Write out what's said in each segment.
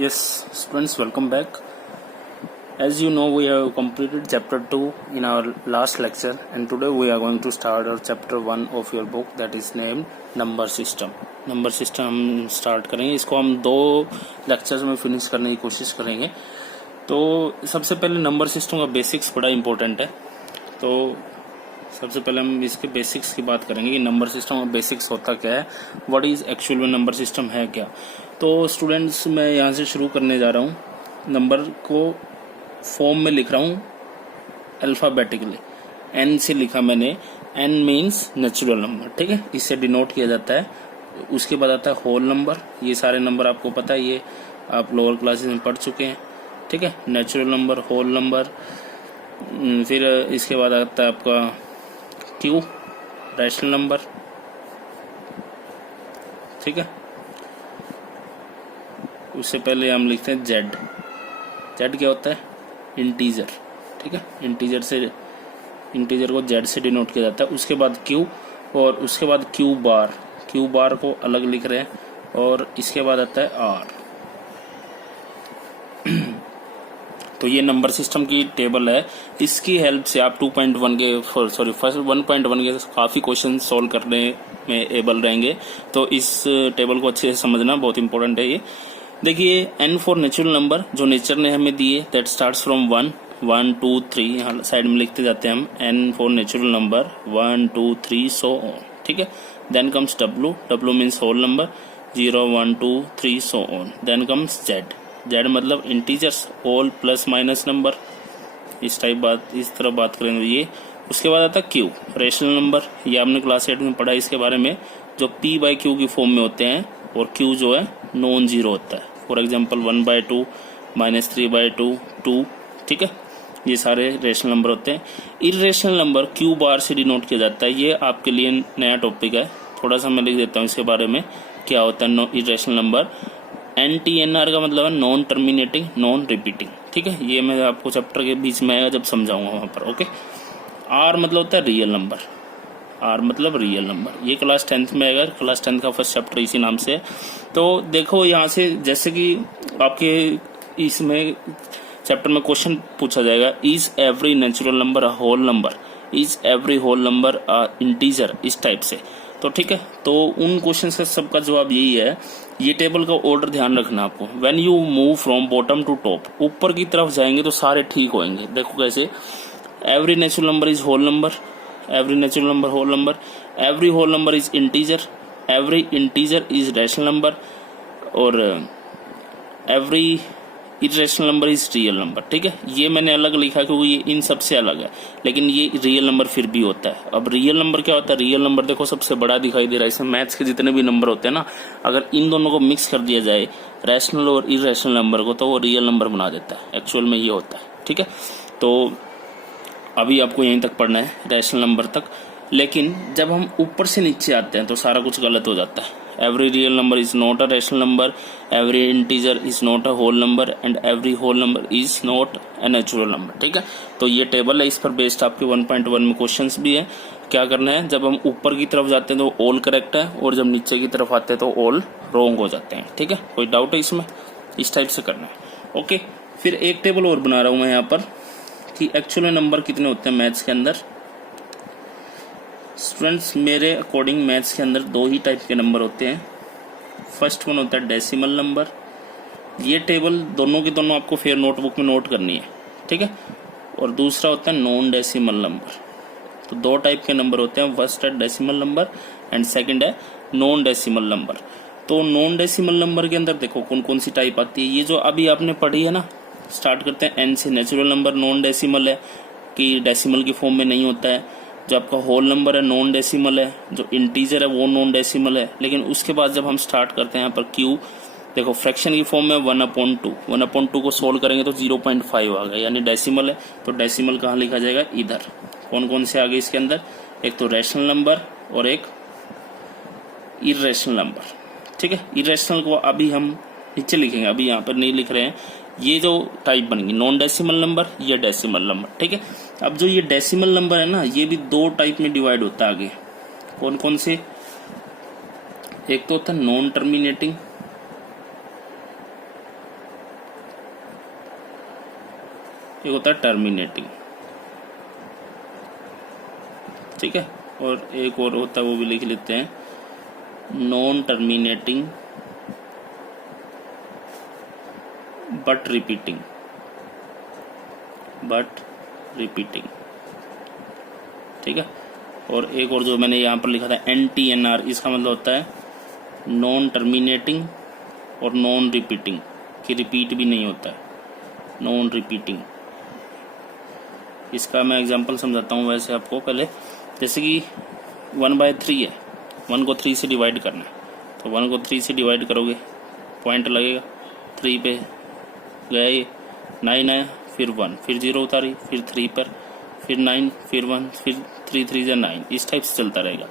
Yes, students, welcome back. As you know, we have completed chapter 2 in our last lecture, and today we are going to start our chapter 1 of your book, that is named Number System. Number system हम start करेंगे. इसको हम 2 lectures में finish करने की कोशिश करेंगे. तो सबसे पहले नंबर सिस्टम का बेसिक्स बड़ा इंपॉर्टेंट है. तो सबसे पहले हम इसके बेसिक्स की बात करेंगे कि नंबर सिस्टम का बेसिक्स होता क्या है, व्हाट इज एक्चुअल में नंबर सिस्टम है क्या. तो स्टूडेंट्स, मैं यहाँ से शुरू करने जा रहा हूँ. नंबर को फॉर्म में लिख रहा हूँ अल्फाबेटिकली. एन से लिखा मैंने. एन मीन्स नेचुरल नंबर, ठीक है, इससे डिनोट किया जाता है. उसके बाद आता है होल नंबर. ये सारे नंबर आपको पता है, ये आप लोअर क्लासेस में पढ़ चुके हैं, ठीक है. Natural number, whole number. फिर इसके बाद आता है आपका क्यू, रैशनल नंबर, ठीक है. उससे पहले हम लिखते हैं जेड. जेड क्या होता है? इंटीजर, ठीक है. इंटीजर को जेड से डिनोट किया जाता है. उसके बाद क्यू, और उसके बाद क्यू बार. क्यू बार को अलग लिख रहे हैं. और इसके बाद आता है आर. तो ये नंबर सिस्टम की टेबल है. इसकी हेल्प से आप 2.1 के फर्स्ट 1.1 के काफ़ी क्वेश्चन सॉल्व करने में एबल रहेंगे. तो इस टेबल को अच्छे से समझना बहुत इंपॉर्टेंट है. ये देखिए, n फॉर नेचुरल नंबर जो नेचर ने हमें दिए, दैट स्टार्ट्स फ्रॉम 1, 1, 2, 3. यहाँ साइड में लिखते जाते हैं हम. n for natural number 1, 2, 3 so on, ठीक है. Then comes w. w means whole number 0, 1, 2, 3 so on. Then comes z. z मतलब integers, whole plus minus number. इस तरह बात करेंगे ये. उसके बाद आता है q, रेशनल नंबर. ये आपने क्लास 8 में पढ़ा है इसके बारे में, जो p/q की फॉर्म में होते हैं. और q जो है नॉन जीरो होता है. फॉर एग्जाम्पल 1/2, -3/2, 2, ठीक है. ये सारे रेशनल नंबर होते हैं. इरेशनल नंबर क्यू बार से डिनोट किया जाता है. ये आपके लिए नया टॉपिक है. थोड़ा सा मैं लिख देता हूँ इसके बारे में क्या होता है इरेशनल नंबर. NTNR का मतलब है नॉन टर्मिनेटिंग, नॉन रिपीटिंग, ठीक है. ये मैं आपको चैप्टर के बीच में आएगा जब समझाऊंगा वहां पर, ओके. R मतलब होता है रियल नंबर. R मतलब रियल नंबर. ये क्लास 10th में आएगा. क्लास 10th का फर्स्ट चैप्टर इसी नाम से है. तो देखो यहाँ से, जैसे कि आपके इसमें चैप्टर में क्वेश्चन पूछा जाएगा, is every natural number a whole number, is every whole number a integer, इस टाइप से. तो ठीक है, तो उन क्वेश्चन का सबका जवाब यही है. ये टेबल का ऑर्डर ध्यान रखना आपको. When you move from bottom to top, ऊपर की तरफ जाएंगे तो सारे ठीक होंगे. देखो कैसे. Every natural number is whole number, every natural number whole number, every whole number is integer, every integer is rational number, और every irrational number is real number, ठीक है. ये मैंने अलग लिखा क्योंकि ये इन सबसे अलग है, लेकिन ये रियल नंबर फिर भी होता है. अब रियल नंबर क्या होता है? रियल नंबर देखो सबसे बड़ा दिखाई दे रहा है. इसमें मैथ्स के जितने भी नंबर होते हैं ना, अगर इन दोनों को मिक्स कर दिया जाए, रैशनल और इरेशनल नंबर को, तो वो रियल नंबर बना देता है. एक्चुअल में ये होता है, ठीक है. तो अभी आपको यहीं तक पढ़ना है, रैशनल नंबर तक. लेकिन जब हम ऊपर से नीचे आते हैं तो सारा कुछ गलत हो जाता है. Every real number is not a rational number, every integer is not a whole number, and every whole number is not a natural number, ठीक है. तो ये टेबल है, इस पर बेस्ड आपके 1.1 में क्वेश्चंस भी है. क्या करना है, जब हम ऊपर की तरफ जाते हैं तो ऑल करेक्ट है, और जब नीचे की तरफ आते हैं तो ऑल रॉन्ग हो जाते हैं, ठीक है. कोई डाउट है इसमें? इस टाइप से करना है, ओके. फिर एक टेबल और बना रहा हूं मैं यहाँ पर कि एक्चुअल नंबर कितने होते हैं मैथ्स के अंदर. स्टूडेंट्स, मेरे अकॉर्डिंग मैथ्स के अंदर 2 ही टाइप के नंबर होते हैं. फर्स्ट वन होता है डेसिमल नंबर. ये टेबल दोनों की दोनों आपको फिर नोटबुक में नोट करनी है, ठीक है. और दूसरा होता है नॉन डेसिमल नंबर. तो 2 टाइप के नंबर होते हैं. फर्स्ट है डेसिमल नंबर एंड सेकंड है नॉन डेसिमल नंबर. तो नॉन डेसिमल नंबर के अंदर देखो कौन कौन सी टाइप आती है. ये जो अभी आपने पढ़ी है ना, स्टार्ट करते हैं एन से. नेचुरल नंबर नॉन डेसिमल है, कि डेसिमल की फॉर्म में नहीं होता है. जो आपका होल नंबर है नॉन डेसिमल है, जो इंटीजर है वो नॉन डेसिमल है. लेकिन उसके बाद जब हम स्टार्ट करते हैं यहाँ पर क्यू, देखो फ्रैक्शन की फॉर्म में 1/2. 1/2 को सोल्व करेंगे तो 0.5 आ गया, यानी डेसिमल है. तो डेसिमल कहाँ लिखा जाएगा? इधर. कौन कौन से आ गए इसके अंदर? एक तो रैशनल नंबर और एक इरेशनल नंबर, ठीक है. इरेशनल को अभी हम नीचे लिखेंगे, अभी यहाँ पर नहीं लिख रहे हैं. ये जो टाइप बनेगी नॉन डेसिमल नंबर, ये डेसिमल नंबर, ठीक है. अब जो ये डेसिमल नंबर है ना, ये भी 2 टाइप में डिवाइड होता है आगे. कौन कौन से? एक तो होता है नॉन टर्मिनेटिंग, एक होता है टर्मिनेटिंग, ठीक है, और एक और होता है वो भी लिख लेते हैं, नॉन टर्मिनेटिंग बट रिपीटिंग, ठीक है। और एक और जो मैंने यहाँ पर लिखा था NTNR, इसका मतलब होता है नॉन टर्मिनेटिंग और नॉन रिपीटिंग, कि रिपीट भी नहीं होता है, नॉन रिपीटिंग। इसका मैं एग्जांपल समझाता हूँ वैसे आपको पहले। जैसे कि 1/3 है, 1 को 3 से डिवाइड करना है, तो 1 को 3 से डिवाइड करोगे, पॉइंट लगेगा, 3 पे गया, ये 9 आया, फिर 1, फिर 0 उतारी, फिर 3 पर, फिर 9, फिर 1, फिर 3 3 या 9, इस टाइप से चलता रहेगा,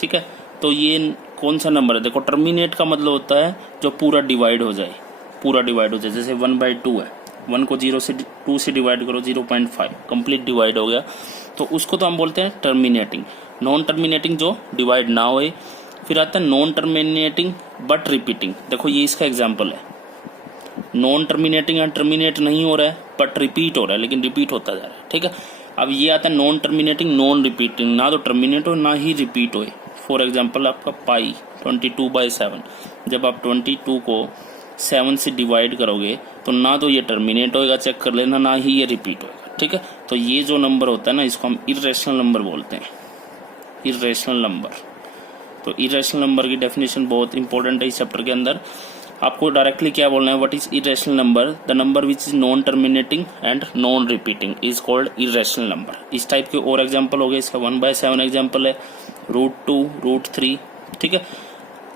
ठीक है। तो ये कौन सा नंबर है? देखो, टर्मिनेट का मतलब होता है जो पूरा डिवाइड हो जाए, जैसे 1/2 है, 1 को 2 से डिवाइड करो, 0.5 कंप्लीट डिवाइड हो गया, तो उसको तो हम बोलते हैं टर्मिनेटिंग। नॉन टर्मिनेटिंग जो डिवाइड ना होए। फिर आता है नॉन टर्मिनेटिंग बट रिपीटिंग। देखो ये इसका एग्जाम्पल है, नॉन टर्मिनेटिंग या टर्मिनेट नहीं हो रहा है बट रिपीट हो रहा है, लेकिन रिपीट होता जा रहा है, ठीक है। अब ये आता है नॉन टर्मिनेटिंग नॉन रिपीटिंग, ना तो टर्मिनेट हो ना ही रिपीट होए। फॉर एग्जाम्पल आपका पाई 22/7, जब आप 22 को 7 से डिवाइड करोगे तो ना तो ये टर्मिनेट होएगा, चेक कर लेना, ना ही ये रिपीट होएगा, ठीक है। तो ये जो नंबर होता है ना, इसको हम इर्रेशनल नंबर बोलते हैं, इर्रेशनल नंबर। तो इर्रेशनल नंबर की डेफिनेशन बहुत इंपॉर्टेंट है इस चैप्टर के अंदर। आपको डायरेक्टली क्या बोलना है, what is irrational number? The number which is non terminating and non repeating is called irrational number. इस टाइप के और एग्जांपल हो गए, इसका 1/7 एग्जांपल है, √2, √3, ठीक है।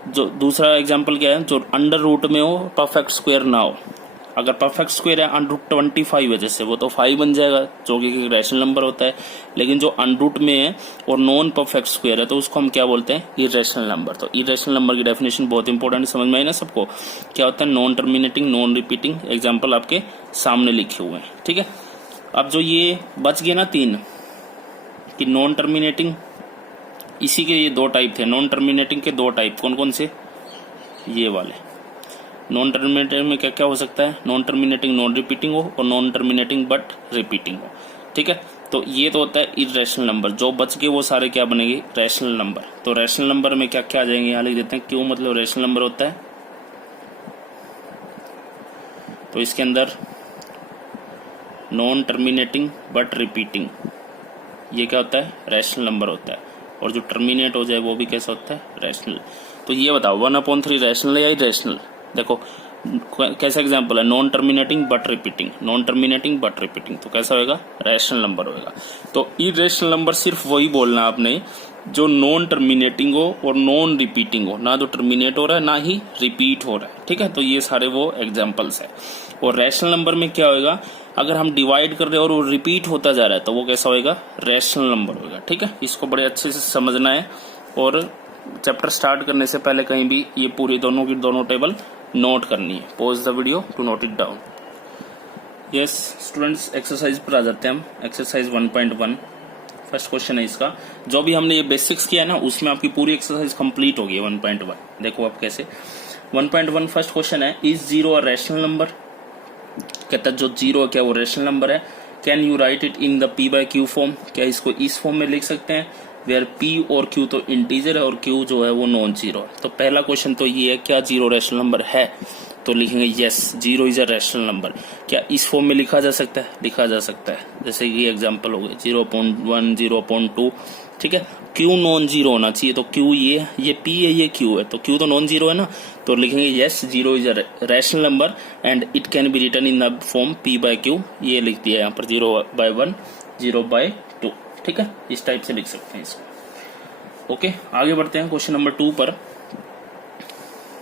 जो दूसरा एग्जांपल क्या है, जो अंडर रूट में हो, परफेक्ट स्क्वायर ना हो। अगर परफेक्ट स्क्वायर है √25 है जैसे, वो तो 5 बन जाएगा, जो कि एक रैशनल नंबर होता है। लेकिन जो अनरूट में है और नॉन परफेक्ट स्क्वायर है, तो उसको हम क्या बोलते हैं, इरेशनल नंबर। तो इरेशनल नंबर की डेफिनेशन बहुत इंपॉर्टेंट, समझ में आई ना सबको? क्या होता है, non terminating non repeating. Example आपके सामने लिखे हुए हैं, ठीक है। अब जो ये बच गए ना 3 कि नॉन टर्मिनेटिंग, इसी के ये 2 टाइप थे। नॉन टर्मिनेटिंग के 2 टाइप कौन कौन से? ये वाले। नॉन टर्मिनेटिंग में क्या क्या हो सकता है, नॉन टर्मिनेटिंग नॉन रिपीटिंग हो और नॉन टर्मिनेटिंग बट रिपीटिंग हो, ठीक है। तो ये तो होता है इरेशनल नंबर। जो बच गए वो सारे क्या बनेंगे, रैशनल नंबर। तो रैशनल नंबर में क्या क्या आ जाएंगे, यहाँ लिख देते हैं क्यों, मतलब रैशनल नंबर होता है। तो इसके अंदर नॉन टर्मिनेटिंग बट रिपीटिंग, ये क्या होता है, रैशनल नंबर होता है। और जो टर्मिनेट हो जाए वो भी कैसा होता है, रैशनल। तो ये बताओ 1/3 रैशनल है या इरेशनल? देखो कैसा एग्जांपल है, non terminating but repeating, non terminating but repeating, तो कैसा होगा, रैशनल नंबर होगा। तो इरेशनल नंबर सिर्फ वही बोलना आपने जो नॉन टर्मिनेटिंग हो और नॉन रिपीटिंग हो, ना तो टर्मिनेट हो रहा है ना ही रिपीट हो रहा है, ठीक है। तो ये सारे वो एग्जाम्पल्स है। और रैशनल नंबर में क्या होगा, अगर हम डिवाइड कर रहे हैं और वो रिपीट होता जा रहा है तो वो कैसा होगा, रैशनल नंबर होगा, ठीक है। इसको बड़े अच्छे से समझना है और चैप्टर स्टार्ट करने से पहले कहीं भी ये पूरी दोनों की दोनों टेबल नोट करनी है। Pause the video to note it down. Yes students, exercise पर आ जाते हैं हम। एक्सरसाइज 1.1 फर्स्ट क्वेश्चन है इसका। जो भी हमने ये बेसिक्स किया है ना, उसमें आपकी पूरी एक्सरसाइज कंप्लीट हो गई है 1.1। देखो आप कैसे। 1.1 फर्स्ट क्वेश्चन है, इज 0 अ रैशनल नंबर? कहता है जो 0 है क्या वो रैशनल नंबर है? Can you right it in the P/Q form? क्या इसको इस फॉर्म में लिख सकते हैं वेयर P और Q तो इंटीजर है और Q जो है वो नॉन जीरो है। तो पहला क्वेश्चन तो ये है, क्या 0 रैशनल नंबर है? तो लिखेंगे yes 0 is a rational number. क्या इस फॉर्म में लिखा जा सकता है? लिखा जा सकता है। जैसे ये एग्जांपल हो गए 0.1, 0.2, ठीक है। Q नॉन जीरो होना चाहिए, तो Q ये P है, ये Q है, तो Q तो नॉन जीरो है ना, तो लिखेंगे yes 0 is a rational number and it can be written in the form P/Q। ये लिख दिया यहाँ पर 0/1, 0/2, ठीक है। इस टाइप से लिख सकते हैं इसको। ओके, आगे बढ़ते हैं क्वेश्चन नंबर 2 पर।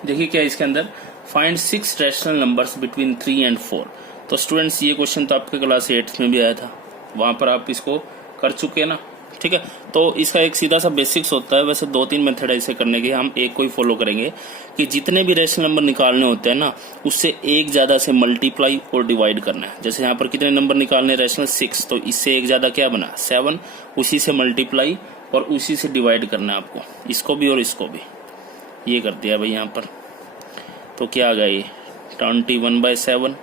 देखिए क्या इसके अंदर, find 6 rational numbers between 3 and 4। तो स्टूडेंट्स ये क्वेश्चन तो आपके क्लास 8 में भी आया था, वहां पर आप इसको कर चुके हैं ना, ठीक है। तो इसका एक सीधा सा बेसिक्स होता है। वैसे 2-3 मेथड ऐसे करने के, हम एक को ही फॉलो करेंगे कि जितने भी रैशनल नंबर निकालने होते हैं ना, उससे एक ज्यादा से मल्टीप्लाई और डिवाइड करना है। जैसे यहाँ पर कितने नंबर निकालने, रैशनल 6, तो इससे एक ज्यादा क्या बना 7, उसी से मल्टीप्लाई और उसी से डिवाइड करना है आपको, इसको भी और इसको भी। ये कर दिया भाई यहाँ पर, तो क्या आ गया ये 21/7।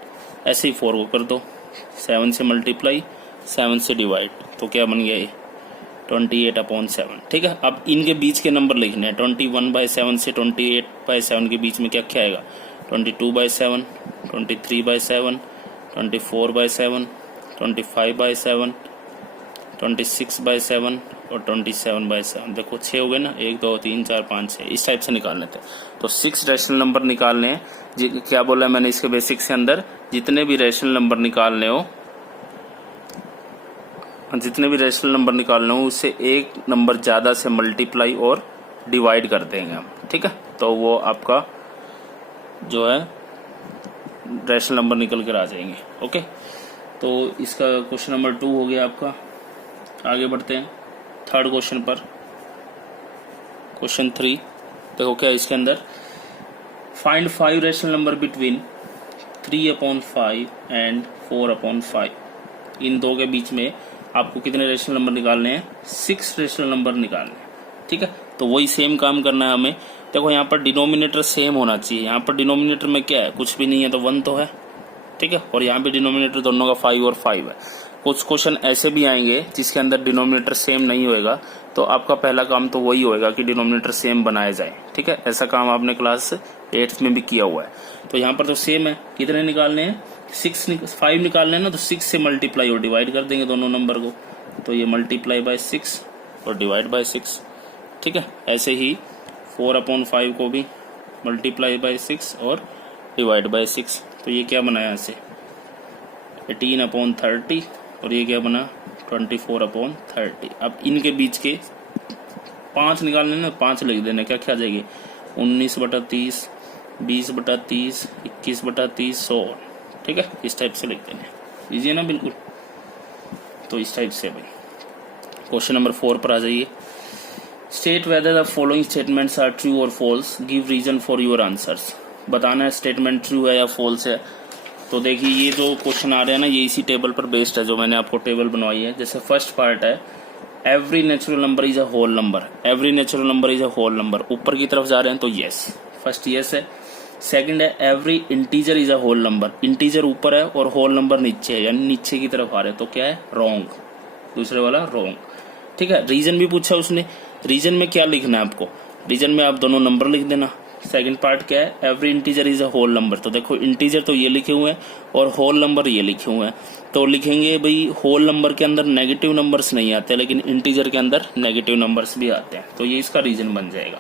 ऐसे ही 4 को कर दो 7 से मल्टीप्लाई, 7 से डिवाइड, तो क्या बन गया ये 28/7। ठीक है, अब इनके बीच के नंबर लिखने हैं। 21/7 से 28/7 के बीच में क्या क्या आएगा? 22/7, 23/7, 24/7, 25/7, 26/7 और 27/7। देखो 6 हो गए ना, 1 2 3 4 5 6, इस टाइप से निकालने थे। तो 6 रैशनल नंबर निकालने हैं। क्या बोला है मैंने इसके बेसिक से अंदर? जितने भी रैशनल नंबर निकालने हो, उससे एक नंबर ज़्यादा से मल्टीप्लाई और डिवाइड कर देंगे हम। ठीक है, तो वो आपका जो है रैशनल नंबर निकल कर आ जाएंगे। ओके, तो इसका क्वेश्चन नंबर 2 हो गया आपका। आगे बढ़ते हैं थर्ड क्वेश्चन पर। क्वेश्चन 3 देखो क्या इसके अंदर, find 5 rational number between 3/5 and 4/5। इन दो के बीच में आपको कितने रैशनल नंबर निकालने हैं? 6 रैशनल नंबर निकालने हैं। ठीक है, तो वही सेम काम करना है हमें। देखो यहाँ पर डिनोमिनेटर सेम होना चाहिए। यहाँ पर डिनोमिनेटर में क्या है? कुछ भी नहीं है, तो 1 तो है। ठीक है, और यहाँ पे डिनोमिनेटर दोनों का 5 और 5 है। कुछ क्वेश्चन ऐसे भी आएंगे जिसके अंदर डिनोमिनेटर सेम नहीं होएगा, तो आपका पहला काम तो वही होएगा कि डिनोमिनेटर सेम बनाया जाए। ठीक है, ऐसा काम आपने क्लास 8th में भी किया हुआ है। तो यहाँ पर तो सेम है। कितने निकालने हैं? 5 निकालने हैं ना, तो 6 से मल्टीप्लाई और डिवाइड कर देंगे दोनों नंबर को। तो ये मल्टीप्लाई बाय 6 और डिवाइड बाय 6। ठीक है, ऐसे ही 4/5 को भी मल्टीप्लाई बाय 6 और डिवाइड बाय 6। तो ये क्या बना यहाँ से 18/30 और ये क्या बना 24/30। अब इनके बीच के 5 निकालने ना, 5 लिख देना। क्या क्या आ जाएगी? 19/30, 20/30, 21/30, 100। ठीक है, इस टाइप से लिख देने। इजी है ना बिल्कुल। तो इस टाइप से भाई क्वेश्चन नंबर 4 पर आ जाइए। State whether the following statements are true और false, give reason for your answers. बताना है स्टेटमेंट ट्रू है या फॉल्स है। तो देखिए ये जो क्वेश्चन आ रहे हैं ना, ये इसी टेबल पर बेस्ड है जो मैंने आपको टेबल बनवाई है। जैसे फर्स्ट पार्ट है, every natural number is a whole number. Every natural number is a whole number, ऊपर की तरफ जा रहे हैं तो यस, फर्स्ट यस है। सेकंड है, every integer is a whole number. Integer ऊपर है और होल नंबर नीचे है, यानी नीचे की तरफ आ रहे हैं, तो क्या है? रॉन्ग। दूसरे वाला रॉन्ग। ठीक है, रीजन भी पूछा उसने। रीजन में क्या लिखना है आपको? रीजन में आप दोनों नंबर लिख देना। सेकंड पार्ट क्या है? Every integer is a whole number. तो देखो इंटीजर तो ये लिखे हुए हैं और होल नंबर ये लिखे हुए हैं, तो लिखेंगे भाई होल नंबर के अंदर नेगेटिव नंबर्स नहीं आते, लेकिन इंटीजर के अंदर नेगेटिव नंबर्स भी आते हैं, तो ये इसका रीजन बन जाएगा।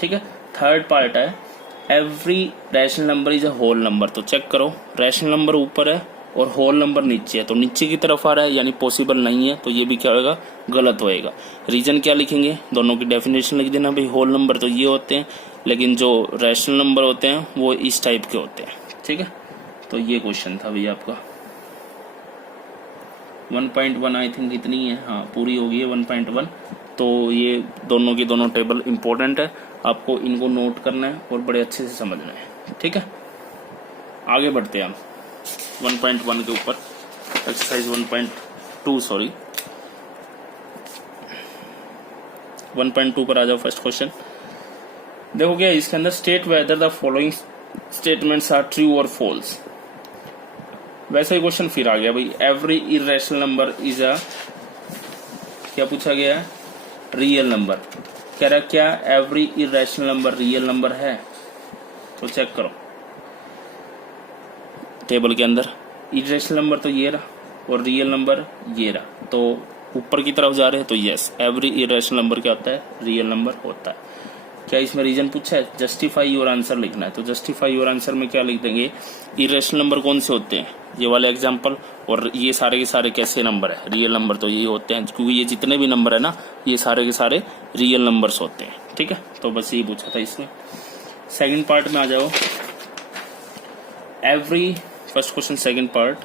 ठीक है, थर्ड पार्ट है, every rational number is a whole number. तो चेक करो, रैशनल नंबर ऊपर है और होल नंबर नीचे है, तो नीचे की तरफ आ रहा है, यानी पॉसिबल नहीं है, तो ये भी क्या होगा? गलत होएगा। रीजन क्या लिखेंगे? दोनों की डेफिनेशन लिख देना। भाई होल नंबर तो ये होते हैं, लेकिन जो रैशनल नंबर होते हैं वो इस टाइप के होते हैं। ठीक है, तो ये क्वेश्चन था भैया आपका 1.1। आई थिंक इतनी है, हाँ पूरी होगी है 1.1। तो ये दोनों की दोनों टेबल इंपॉर्टेंट है, आपको इनको नोट करना है और बड़े अच्छे से समझना है। ठीक है, आगे बढ़ते हैं हम 1.1 के ऊपर। एक्सरसाइज 1.2 सॉरी 1.2 पर आ जाओ। फर्स्ट क्वेश्चन देखो क्या इसके अंदर, state whether the following statements are true और फॉल्स। वैसा ही क्वेश्चन फिर आ गया भाई, every irrational number is a, क्या पूछा गया है? Real number. कह रहा क्या every irrational number real number है? तो चेक करो टेबल के अंदर, इरेशनल नंबर तो ये रहा और रियल नंबर ये रहा, तो ऊपर की तरफ जा रहे हैं, तो यस एवरी इरेशनल नंबर क्या होता है? रियल नंबर होता है। क्या इसमें रीजन पूछा है? जस्टिफाई योर आंसर लिखना है, तो जस्टिफाई योर आंसर में क्या लिख देंगे? इरेशनल नंबर कौन से होते हैं? ये वाले एग्जांपल, और ये सारे के सारे कैसे नंबर है? रियल नंबर तो यही होते हैं, क्योंकि ये जितने भी नंबर है ना, ये सारे के सारे रियल नंबर्स होते हैं। ठीक है, तो बस यही पूछा था इसने। सेकंड पार्ट में आ जाओ, every, first question second part,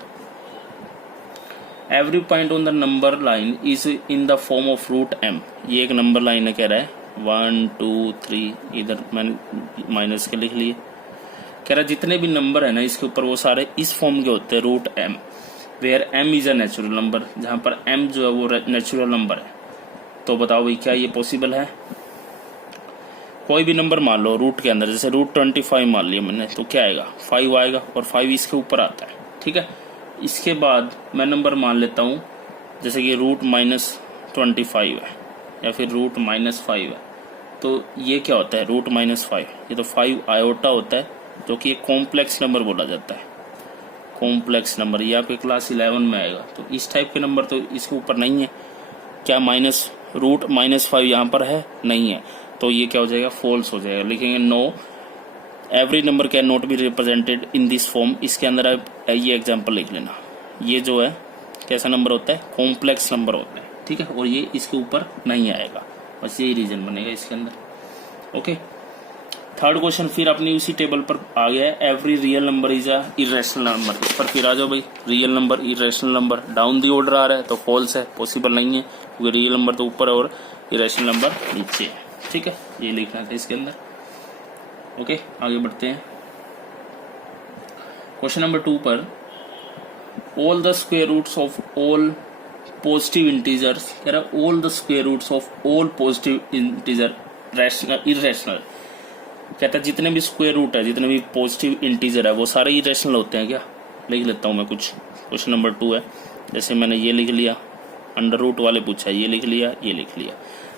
every point on the number line is in the form of root m। ये एक नंबर लाइन है, कह रहा है 1 2 3, इधर मैंने माइनस के लिख लिए। कह रहा है जितने भी नंबर है ना इसके ऊपर, वो सारे इस फॉर्म के होते हैं, root m, where m is a natural number, जहां पर m जो है वो नेचुरल नंबर है। तो बताओ भाई क्या ये पॉसिबल है? कोई भी नंबर मान लो रूट के अंदर, जैसे रूट 25 मान लिया मैंने, तो क्या आएगा? 5 आएगा, और 5 इसके ऊपर आता है। ठीक है, इसके बाद मैं नंबर मान लेता हूँ जैसे कि √-25 है या फिर √-5 है। तो ये क्या होता है √-5? ये तो 5 आयोटा होता है जो कि एक कॉम्प्लेक्स नंबर बोला जाता है। कॉम्प्लेक्स नंबर ये आपके क्लास 11 में आएगा। तो इस टाइप के नंबर तो इसके ऊपर नहीं है। क्या √-5 यहाँ पर है? नहीं है। तो ये क्या हो जाएगा? फॉल्स हो जाएगा। लिखेंगे know every number can not be represented in this form. इसके अंदर आप ये एग्जाम्पल लिख लेना। ये जो है कैसा नंबर होता है? कॉम्प्लेक्स नंबर होता है, ठीक है। और ये इसके ऊपर नहीं आएगा, बस यही रीजन बनेगा इसके अंदर। ओके, थर्ड क्वेश्चन फिर अपनी उसी टेबल पर आ गया है। Every real number is a irrational number. इस पर फिर आ जाओ भाई। Real number irrational number down the order आ रहा है तो फॉल्स है, पॉसिबल नहीं है, क्योंकि रियल नंबर तो ऊपर है और इरेशनल नंबर नीचे है, ठीक है। ये लिखना था इसके अंदर। ओके, आगे बढ़ते हैं। क्वेश्चन नंबर 2 पर all the square roots of all positive integers, कह रहा है all the square roots of all positive integer rational irrational. कहता है जितने भी स्क्वायर रूट है, जितने भी पॉजिटिव इंटीजर है वो सारे इरेशनल होते हैं क्या? लिख लेता हूँ मैं कुछ। क्वेश्चन नंबर 2 है, जैसे मैंने ये लिख लिया, अंडर रूट वाले पूछा, ये लिख लिया, ये लिख लिया।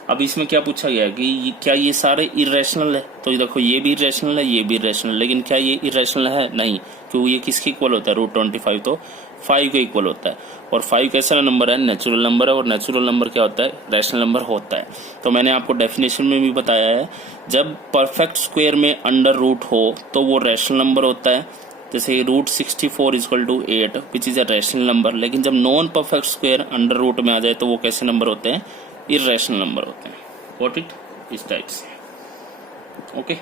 अब इसमें क्या पूछा गया कि क्या ये सारे इरेशनल है? तो ये देखो ये भी इरेशनल है, ये भी इरेशनल, लेकिन क्या ये इरेशनल है? नहीं, क्योंकि ये किसके इक्वल होता है? √25, तो 5 के इक्वल होता है। और 5 कैसा नंबर है? नेचुरल नंबर है। और नेचुरल नंबर क्या होता है? रैशनल नंबर होता है। तो मैंने आपको डेफिनेशन में भी बताया है, जब परफेक्ट स्क्वायर में अंडर रूट हो तो वो रैशनल नंबर होता है। जैसे √64 = 8 which is a rational number. लेकिन जब non perfect square under root में आ जाए तो वो कैसे नंबर होते हैं? इरेशनल नंबर होते हैं। Got it? इस टाइप से। Okay,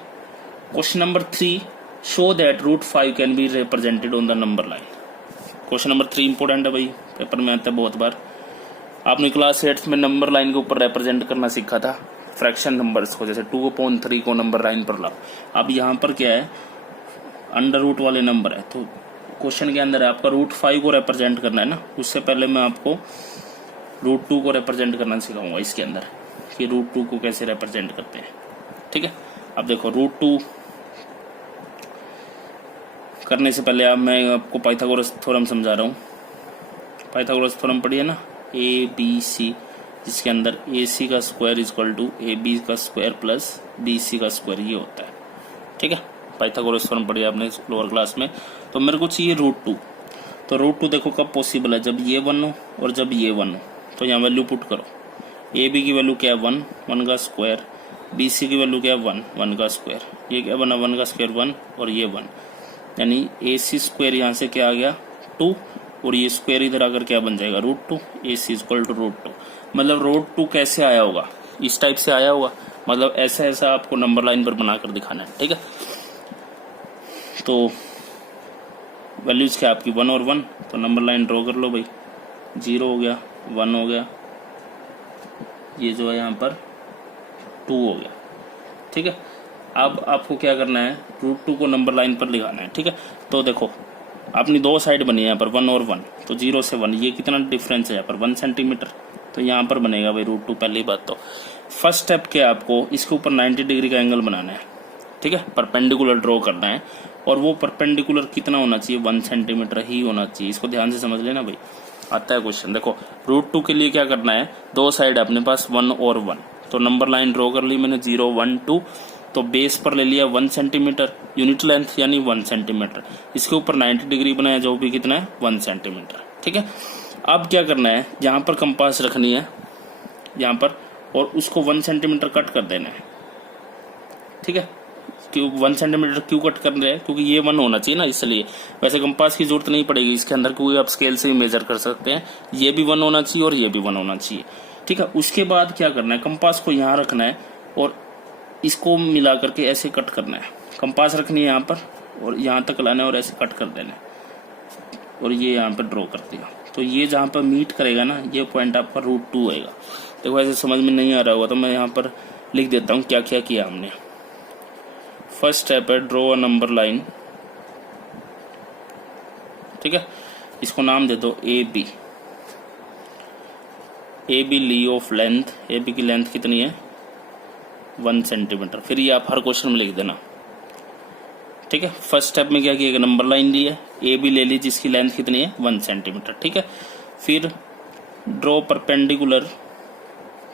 question number 3, show that √5 can be represented on the number line. Question number 3 important है भाई, पेपर में आता है बहुत बार। आपने क्लास 8 में नंबर लाइन के ऊपर रिप्रेजेंट करना सीखा था फ्रैक्शन नंबर्स को, जैसे 2/3 को नंबर लाइन पर लाओ। अब यहाँ पर क्या है? अंडर रूट वाले नंबर है, तो क्वेश्चन के अंदर है आपका √5 को रिप्रेजेंट करना है ना। उससे पहले मैं आपको √2 को रिप्रेजेंट करना सिखाऊंगा इसके अंदर, कि √2 को कैसे रिप्रेजेंट करते हैं, ठीक है। अब देखो √2 करने से पहले अब मैं आपको पाइथागोरस थ्योरम समझा रहा हूँ। पाइथागोरस थ्योरम पढ़िए ना, ABC, जिसके अंदर AC का स्क्वायर = AB का स्क्वायर प्लस BC का स्क्वायर, ये होता है, ठीक है। पाइथागोरस थ्योरम पढ़िए आपने लोअर क्लास में। तो मेरे को चाहिए √2। तो √2 देखो कब पॉसिबल है? जब ये 1 हो और जब ये 1 हो। तो यहाँ वैल्यू पुट करो। AB की वैल्यू क्या है? 1 का स्क्वायर। BC की वैल्यू क्या है? 1 का स्क्वायर। ये क्या बना? 1 का स्क्वायर 1 और ये 1, यानी AC स्क्वायर यहाँ से क्या आ गया? 2, और ये स्क्वायर इधर आकर क्या बन जाएगा? √2। AC = √2। मतलब √2 कैसे आया होगा? इस टाइप से आया होगा। मतलब ऐसा ऐसा आपको नंबर लाइन पर बनाकर दिखाना है, ठीक है। तो वैल्यूज क्या आपकी? 1 और 1, तो नंबर लाइन ड्रॉ कर लो भाई। 0 हो गया, 1 हो गया, ये जो है यहाँ पर 2 हो गया, ठीक है। अब आपको क्या करना है? √2 को नंबर लाइन पर लिखाना है, ठीक है। तो देखो अपनी 2 साइड बनी है यहाँ पर 1 और 1, तो 0 से 1, ये कितना डिफरेंस है यहाँ पर? 1 सेंटीमीटर। तो यहाँ पर बनेगा भाई √2। पहली बात तो फर्स्ट स्टेप क्या, आपको इसके ऊपर 90 डिग्री का एंगल बनाना है, ठीक है। परपेंडिकुलर ड्रॉ करना है, और वो परपेंडिकुलर कितना होना चाहिए? 1 सेंटीमीटर ही होना चाहिए। इसको ध्यान से समझ लेना भाई, आता है क्वेश्चन। देखो √2 के लिए क्या करना है? 2 साइड अपने पास 1 और 1, तो नंबर लाइन ड्रॉ कर ली मैंने 0, 1, 2। तो बेस पर ले लिया 1 सेंटीमीटर, यूनिट लेंथ यानी 1 सेंटीमीटर। इसके ऊपर 90 डिग्री बनाया, जो भी कितना है? 1 सेंटीमीटर, ठीक है। अब क्या करना है? यहाँ पर कंपास रखनी है यहाँ पर, और उसको 1 सेंटीमीटर कट कर देना है, ठीक है। क्यों 1 सेंटीमीटर क्यों कट कर रहे हैं? क्योंकि ये 1 होना चाहिए ना, इसलिए। वैसे कंपास की जरूरत नहीं पड़ेगी इसके अंदर, क्योंकि आप स्केल से ही मेजर कर सकते हैं। ये भी 1 होना चाहिए और ये भी 1 होना चाहिए, ठीक है। उसके बाद क्या करना है? कंपास को यहाँ रखना है और इसको मिला करके ऐसे कट करना है। कंपास रखनी है यहाँ पर और यहाँ तक लाना है और ऐसे कट कर देना है, और ये यहाँ पर ड्रॉ कर दिया। तो ये जहाँ पर मीट करेगा ना, ये पॉइंट आपका √2 होएगा। देखो ऐसे समझ में नहीं आ रहा होगा तो मैं यहाँ पर लिख देता हूँ क्या क्या किया हमने। फर्स्ट स्टेप है ड्रॉ अ नंबर लाइन, ठीक है। इसको नाम दे दो AB। AB ली ऑफ लेंथ, AB की लेंथ कितनी है? 1 सेंटीमीटर। फिर ये आप हर क्वेश्चन में लिख देना। ठीक है। फर्स्ट स्टेप में क्या किया, नंबर लाइन ली है, ए बी ले ली जिसकी लेंथ कितनी है 1 सेंटीमीटर, ठीक है। फिर ड्रॉ परपेंडिकुलर,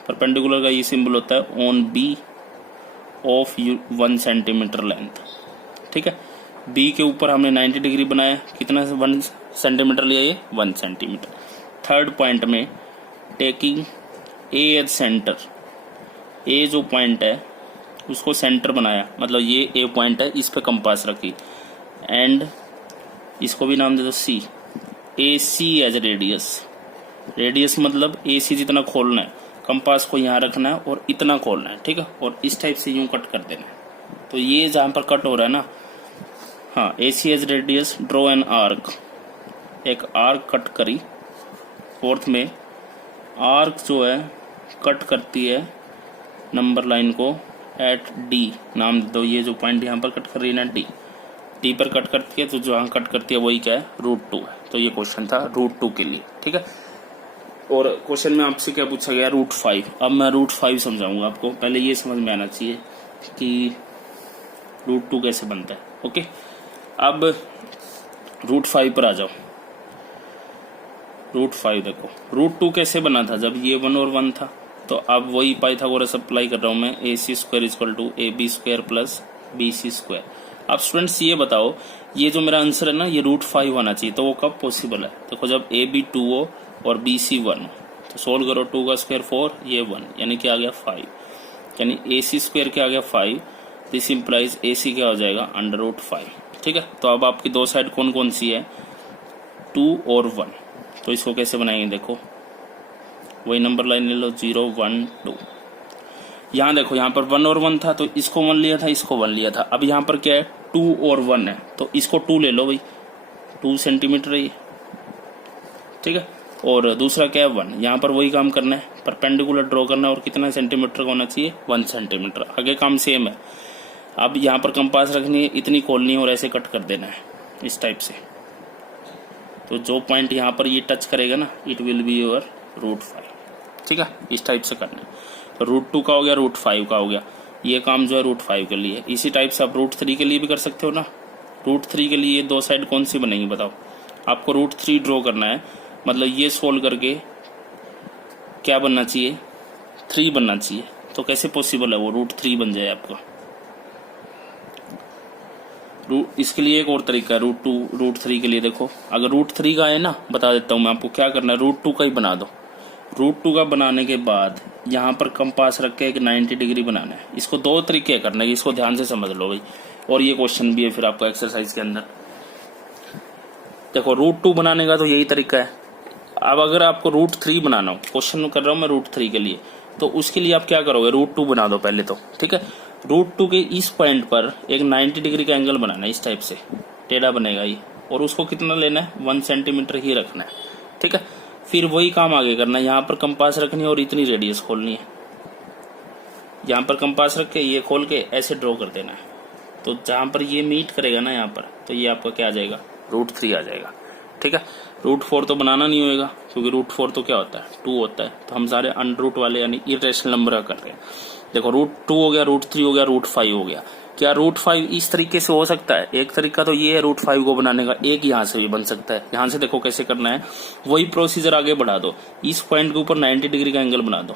परपेंडिकुलर का ये सिंबल होता है on B of 1 centimetre length, ठीक है। बी के ऊपर हमने 90 डिग्री बनाया, कितना 1 सेंटीमीटर लिया, ये 1 सेंटीमीटर। थर्ड पॉइंट में टेकिंग ए एज सेंटर, ए जो पॉइंट है उसको सेंटर बनाया, मतलब ये ए पॉइंट है, इस पे कंपास रखी, एंड इसको भी नाम दे दो सी, ए सी एज रेडियस, रेडियस मतलब ए सी जितना खोलना है, कंपास को यहाँ रखना है और इतना खोलना है, ठीक है। और इस टाइप से यूं कट कर देना है। तो ये जहां पर कट हो रहा है ना, हाँ, A C as radius, draw an arc, एक आर्क कट करी। फोर्थ में आर्क जो है कट करती है नंबर लाइन को एट डी, नाम दो, ये जो पॉइंट यहाँ पर कट कर रही है ना डी, डी पर कट करती है, तो जहाँ कट करती है वही क्या है, √2 है। तो ये क्वेश्चन था √2 के लिए, ठीक है। और क्वेश्चन में आपसे क्या पूछा गया, √5। अब मैं √5 समझाऊंगा आपको, पहले ये समझ में आना चाहिए कि √2 कैसे बनता है, ओके। अब √5 पर आ जाओ। √5 देखो, √2 कैसे बना था, जब ये 1 और 1 था, तो अब वही पाइथागोरस अप्लाई कर रहा हूं मैं, AC² = AB² + BC²। अब स्टूडेंट्स ये बताओ, ये जो मेरा आंसर है ना, ये √5 आना चाहिए, तो वो कब पॉसिबल है, देखो जब AB 2 हो और BC 1 हो, तो सोल्व करो, 2 का स्क्वायर 4, ये 1, यानी कि आ गया 5, यानी AC² क्या आ गया 5, दिस इंप्लाइज AC क्या हो जाएगा √5, ठीक है। तो अब आपकी दो साइड कौन कौन सी है, 2 और 1, तो इसको कैसे बनाएंगे, देखो वही नंबर लाइन ले लो, 0 1 2। यहाँ देखो, यहाँ पर 1 और 1 था, तो इसको 1 लिया था, इसको 1 लिया था। अब यहाँ पर क्या है, 2 और 1 है, तो इसको 2 ले लो भाई, 2 सेंटीमीटर है ये, ठीक है। और दूसरा क्या है 1, यहाँ पर वही काम करना है, परपेंडिकुलर ड्रॉ करना है, और कितना सेंटीमीटर का होना चाहिए 1 सेंटीमीटर। आगे काम सेम है। अब यहाँ पर कंपास रखनी है, इतनी खोलनी है और ऐसे कट कर देना है इस टाइप से। तो जो पॉइंट यहाँ पर ये टच करेगा ना, इट विल बी योर √5, ठीक है। इस टाइप से करना है। तो √2 का हो गया, √5 का हो गया, ये काम जो है √5 के लिए। इसी टाइप से आप √3 के लिए भी कर सकते हो ना। √3 के लिए दो साइड कौन सी बनेगी बताओ, आपको √3 ड्रॉ करना है, मतलब ये सोल्व करके क्या बनना चाहिए, 3 बनना चाहिए। तो कैसे पॉसिबल है वो √3 बन जाए आपका। इसके लिए एक और तरीका है, √2 √3 के लिए। देखो अगर √3 का है ना, बता देता हूँ मैं आपको क्या करना है, √2 का ही बना दो। √2 का बनाने के बाद यहाँ पर कंपास रख के एक 90 डिग्री बनाना है। इसको दो तरीके करने के, इसको ध्यान से समझ लो भाई, और ये क्वेश्चन भी है फिर आपको एक्सरसाइज के अंदर। देखो √2 बनाने का तो यही तरीका है। अब अगर आपको √3 बनाना हो, क्वेश्चन कर रहा हूँ मैं √3 के लिए, तो उसके लिए आप क्या करोगे, √2 बना दो पहले तो, ठीक है। √2 के इस पॉइंट पर एक 90 डिग्री का एंगल बनाना है, इस टाइप से टेढ़ा बनेगा ये, और उसको कितना लेना है 1 सेंटीमीटर ही रखना है, ठीक है। फिर वही काम आगे करना है, यहाँ पर कंपास रखनी है और इतनी रेडियस खोलनी है। यहाँ पर कंपास रख के ये खोल के ऐसे ड्रॉ कर देना है। तो जहाँ पर ये मीट करेगा ना यहाँ पर, तो ये आपका क्या आ जाएगा, √3 आ जाएगा, ठीक है। √4 तो बनाना नहीं होएगा, क्योंकि √4 तो क्या होता है 2 होता है। तो हम सारे अंडर वाले यानी इरेशनल नंबर कर रहे हैं। देखो √2 हो गया, √3 हो गया, √5 हो गया। क्या √5 इस तरीके से हो सकता है, एक तरीका तो ये है √5 को बनाने का, एक यहाँ से भी बन सकता है। यहाँ से देखो कैसे करना है, वही प्रोसीजर आगे बढ़ा दो, इस पॉइंट के ऊपर 90 डिग्री का एंगल बना दो,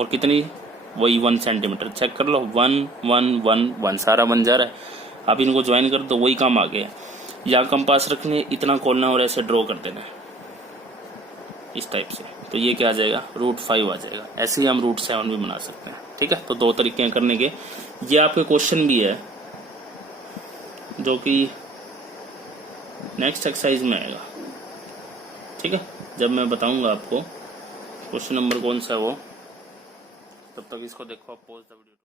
और कितनी, वही 1 सेंटीमीटर, चेक कर लो, 1 1 1 1 सारा बन जा रहा है। आप इनको ज्वाइन कर दो, वही काम आ गया। यहाँ कंपास रखने, इतना खोलना और ऐसे ड्रॉ कर देना है इस टाइप से, तो ये क्या आ जाएगा, √5 आ जाएगा। ऐसे ही हम √7 भी बना सकते हैं, ठीक है। तो दो तरीके हैं करने के। ये आपके क्वेश्चन भी है जो कि नेक्स्ट एक्सरसाइज में आएगा, ठीक है। जब मैं बताऊंगा आपको क्वेश्चन नंबर कौन सा है वो, तब तक इसको देखो, आप पॉज द वीडियो।